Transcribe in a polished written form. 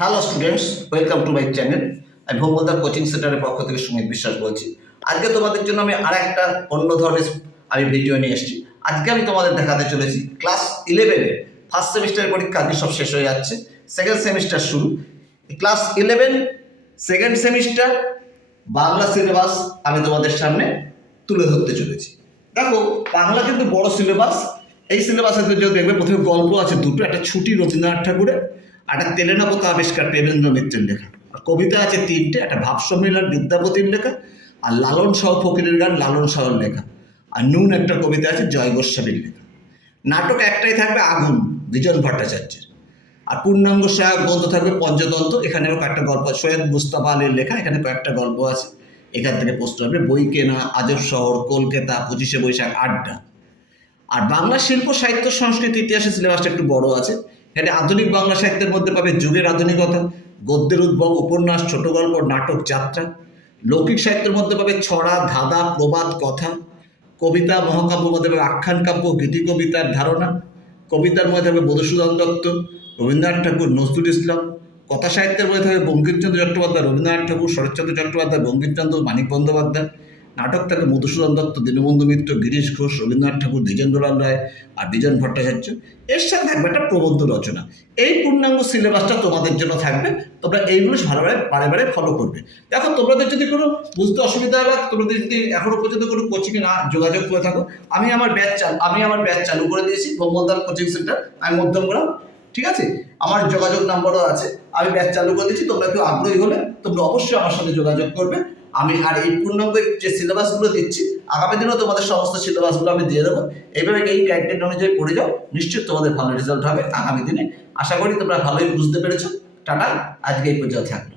Hello students, welcome to my channel. আমি ভৌমদার coaching সেন্টারের পক্ষ থেকে সুমিত বিশ্বাস বলছি। আজকে তোমাদের জন্য আমি আরেকটা অন্য ধরনের ভিডিও নিয়ে এসেছি। আজকে আমি তোমাদের দেখাতে চলেছি ক্লাস 11-এর ফার্স্ট সেমিস্টারের পরীক্ষা আজকে সব শেষ হয়ে যাচ্ছে, সেকেন্ড সেমিস্টার শুরু। Class 11 second semester Bangla syllabus আমি তোমাদের সামনে তুলে ধরতে চলেছি। দেখো, বাংলা কিন্তু বড় সিলেবাস। এই সিলেবাসে যদি দেখবে, প্রথমে গল্প আছে দুটো, একটা ছুটি রবীন্দ্রনাথ ঠাকুরের, একটা তেলেনাপথ আবিষ্কার প্রেমেন্দ্র মিত্রের লেখা, আর কবিতা আছে তিনটে, একটা ভাব সম্মেলন বিদ্যাপতির লেখা, আর লালন সহ ফকিরের গান লালন সহর লেখা, আর নুন একটা কবিতা আছে জয় গোস্বামীর লেখা। নাটক একটাই থাকবে, আগুন, বিজন ভট্টাচার্যের। আর পূর্ণাঙ্গ সহায়ক গ্রন্থ থাকবে পঞ্চতন্ত্র। এখানেও কয়েকটা গল্প, সৈয়দ মুস্তাফা আলীর লেখা, এখানে কয়েকটা গল্প আছে। এখান থেকে প্রশ্ন হবে। বই কেনা, আজব শহর, কলকাতা, 25শে বৈশাখ, আড্ডা। আর বাংলা শিল্প সাহিত্য সংস্কৃতি ইতিহাসের সিলেবাসটা একটু বড় আছে। এখানে আধুনিক বাংলা সাহিত্যের মধ্যে পাবে যুগের আধুনিকতা, গদ্যের উদ্ভব, উপন্যাস, ছোট গল্প, নাটক, যাত্রা। লৌকিক সাহিত্যের মধ্যে পাবে ছড়া, ধাঁধা, প্রবাদ, কথা। কবিতা মহাকাব্যের মধ্যে পাবে আখ্যান কাব্য, গীতি কবিতার ধারণা। কবিতার মধ্যে থাকবে মধুসূদন দত্ত, রবীন্দ্রনাথ ঠাকুর, নজরুল ইসলাম। কথা সাহিত্যের মধ্যে থাকবে বঙ্কিমচন্দ্র চট্টোপাধ্যায়, রবীন্দ্রনাথ ঠাকুর, শরৎচন্দ্র চট্টোপাধ্যায়, বঙ্কিমচন্দ্র, মানিক বন্দ্যোপাধ্যায়। নাটক থাকবে মধুসূদন দত্ত, দীনবন্ধু মিত্র, গিরিশ ঘোষ, রবীন্দ্রনাথ ঠাকুর, দ্বিজেন্দ্রলাল রায়, আর বিজন ভট্টাচার্য। এর সাথে থাকবে একটা প্রবন্ধ রচনা। এই পূর্ণাঙ্গ সিলেবাসটা তোমাদের জন্য থাকবে। তোমরা এইগুলো ভালোভাবে বারে বারে ফলো করবে। দেখো, তোমাদের যদি কোনো বুঝতে অসুবিধা হয়, তোমাদের যদি এখনো পর্যন্ত কোনো কোচিংয়ে না যোগাযোগ করে থাকো, আমি আমার ব্যাচ চালু করে দিয়েছি, ভৌমদার কোচিং সেন্টার, আমি মধ্যমগ্রাম। ঠিক আছে, আমার যোগাযোগ নাম্বারও আছে। আমি ব্যাচ চালু করে দিচ্ছি। তোমরা কেউ আগ্রহী হলে তোমরা অবশ্যই আমার সাথে যোগাযোগ করবে। আমি আর এই পূর্ণাঙ্গ যে সিলেবাসগুলো দিচ্ছি, আগামী দিনেও তোমাদের সমস্ত সিলেবাসগুলো আমি দিয়ে দেবো। এইভাবে এই গাইডলাইন অনুযায়ী পড়ে যাও, নিশ্চয়ই তোমাদের ভালো রেজাল্ট হবে আগামী দিনে। আশা করি তোমরা ভালোই বুঝতে পেরেছো। টাটা, আজকে এই পর্যন্ত থাকলো।